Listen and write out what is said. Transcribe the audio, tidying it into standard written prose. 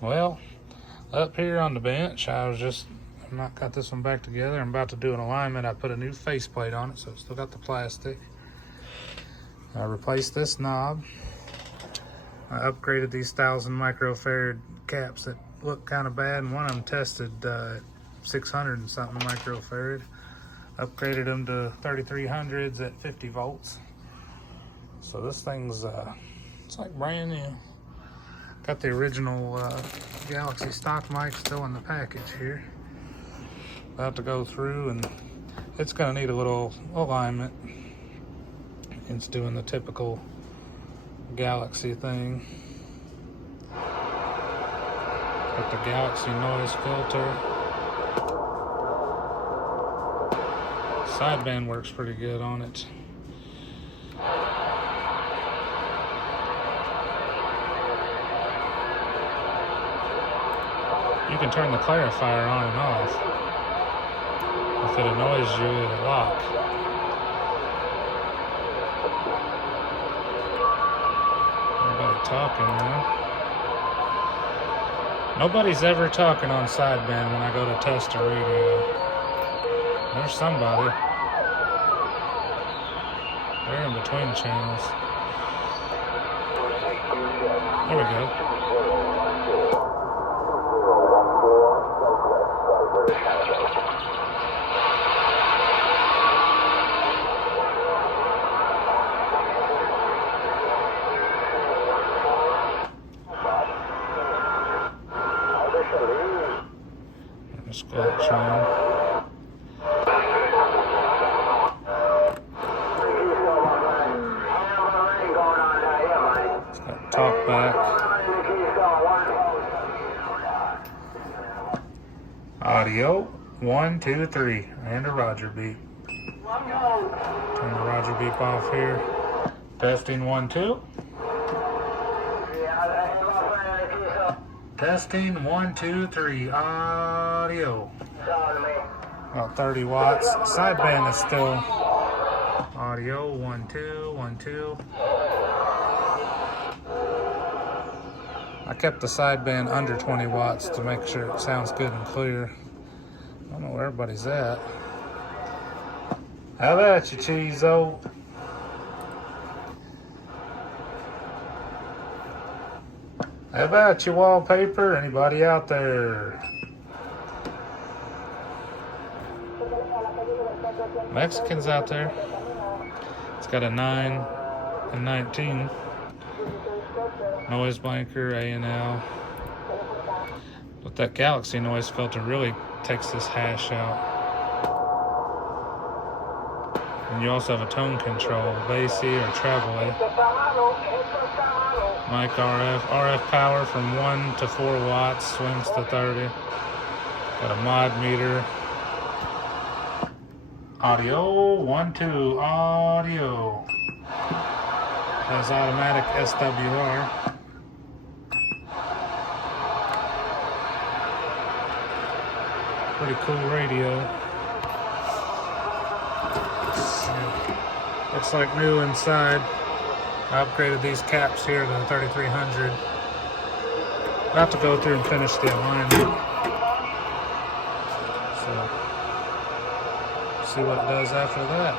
Well, up here on the bench, I've not got this one back together. I'm about to do an alignment. I put a new faceplate on it, so it's still got the plastic. I replaced this knob. I upgraded these 1000 microfarad caps that look kind of bad, and one of them tested 600 and something microfarad. Upgraded them to 3300s at 50 volts. So this thing's it's like brand new. Got the original Galaxy stock mic still in the package here. About to go through, and it's gonna need a little alignment. It's doing the typical Galaxy thing. Got the Galaxy noise filter. Sideband works pretty good on it. You can turn the clarifier on and off. If it annoys you, it'll lock. Nobody talking now. Nobody's ever talking on sideband when I go to test a radio. There's somebody. They're in between channels. There we go. Scratch on. It's got talk back. Audio 1, 2, 3, and a Roger beep. Turn the Roger beep off here. Testing 1, 2. Testing 1, 2, 3. Audio. About 30 watts. Sideband is still audio. 1, 2, 1, 2. I kept the sideband under 20 watts to make sure it sounds good and clear. I don't know where everybody's at. How about you, Cheezo? How about your wallpaper? Anybody out there? Mexicans out there. It's got a 9 and 19. Noise blanker, A&L. But that Galaxy noise filter really takes this hash out. And you also have a tone control, bassy or treble. Mic RF power from 1 to 4 watts, swings to 30. Got a mod meter. Audio 1, 2, audio. Has automatic SWR. Pretty cool radio. Looks like new inside. I upgraded these caps here to 3300. About to go through and finish the alignment. So, see what it does after that.